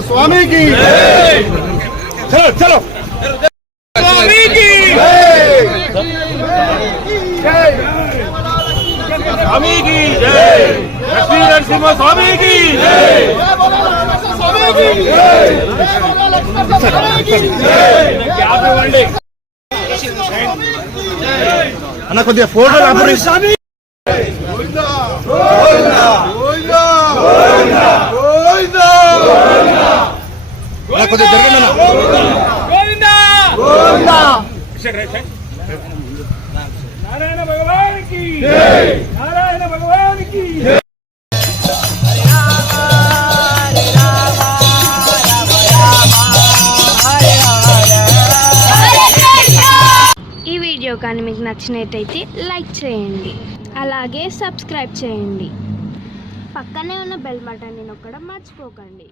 स्वामी की चलो चलो स्वामी की स्वामी की जय लक्ष्मी नरसिंह स्वामी की जय स्वामी की जय అన్న కొద్దిగా ఫోటోలు అప్పుడు కొద్దిగా నారాయణ భగవానికి నారాయణ భగవానికి ఈ వీడియో కానీ మీకు నచ్చినట్టయితే లైక్ చేయండి, అలాగే సబ్స్క్రైబ్ చేయండి. పక్కనే ఉన్న బెల్ బటన్ని నొక్కడం మర్చిపోకండి.